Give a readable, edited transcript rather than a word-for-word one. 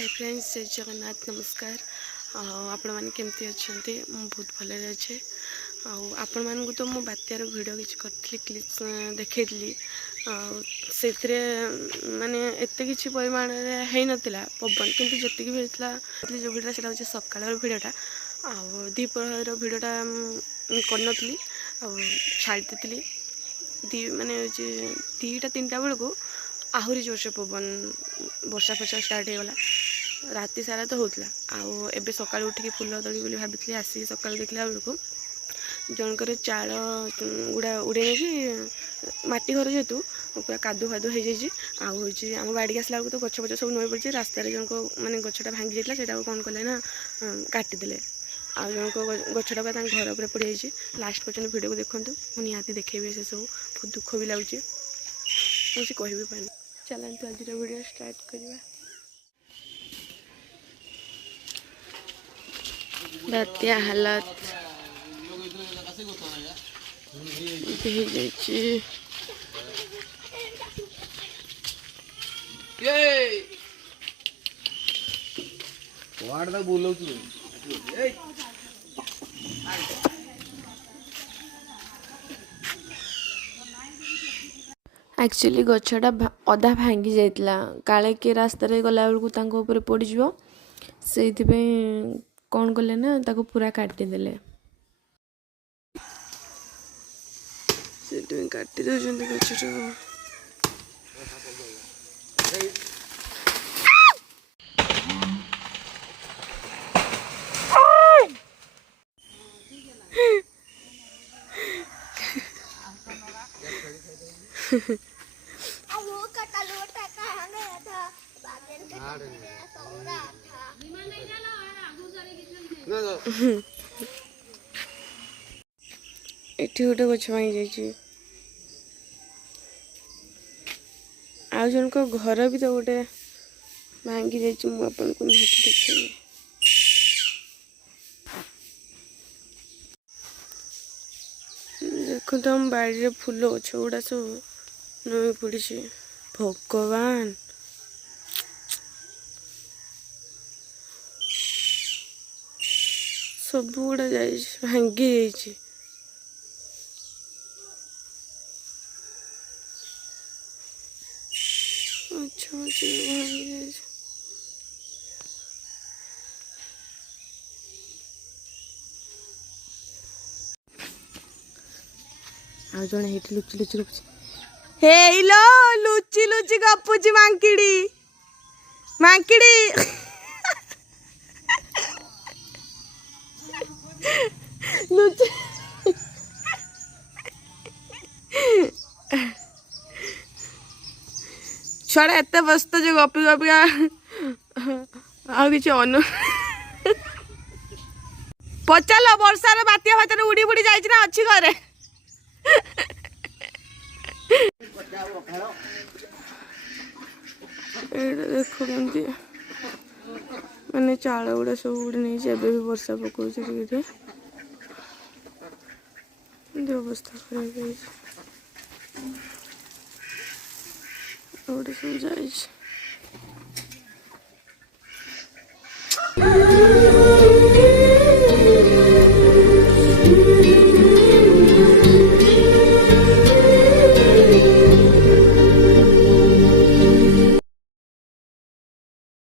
Hi friends, जय जगन्नाथ। नमस्कार। आपण मैंने केमती अच्छा? मुझे बहुत भल अच्छे। आपण मानू तो मो बात्यार वीडियो किसी करी क्लिप देखी से माने एत कि परिमाण है नाला पवन किंतु जी भी होता जो भिडटा से हूँ सकाल भिडटा दीपहर भिडटा करनी छाड़ी माने दीटा 3टा बेलू आहरी जोरसे पवन वर्षा फर्षा स्टार्ट होगला। राति सारा तो होता आबे सकाल उठिक फुल तोड़ी बोली भाभी आसिक सकाल देखला बेलू जनकर चाल गुड़ा उड़े नहीं मटी घर जेहेतु पूरा कादु फादु हो जाए आम बाड़ी आसला बेलू तो गछ पछ सब नई पड़ी रास्त जनक माने गछटा भांगी जाता कौन कले ना काटिदे आउ जनक गछटा घर पर पड़ जाए। लास्ट पर्यटन वीडियो को देखूँ मुझे निहाती देखेबी से सब बहुत दुख भी लगुच मुझे कह भी पानी। चलते आज वीडियो स्टार्ट करवा। बात्या हालत एक्चुअली गछटा अधा भांगी जाइतला काले के रास्ता गला बेलू पड़ से कौन कले ना ताको पूरा काटिदेले से काटी दौरान गछटा एठी गोटे गछ भांगी जाइए आ जन को घर भी तो गोटे भांगी जाइए मुझे को निहाती देखी। देखो तो हम बाड़ी फूल गछ गुड़ा सब नई पड़ी। भगवान सब गुड़ा भांगी जाइए। अच्छा भांगी आ जन लुचि लुचि गपुची हेलो लुचि लुचि गपुची मांकिड़ी मांकिड़ी लुचि छड़ा एत बस्त जो गपी गपिका आ कि अनु पचार वर्षार बात्या फात्या उड़ी बुड़ी जाइए अच्छी घरे देखो कमी मैंने चाल गुड़ा सब उड़ी नहीं भी वर्षा पकाउे अवस्था खराब हो सब जाए।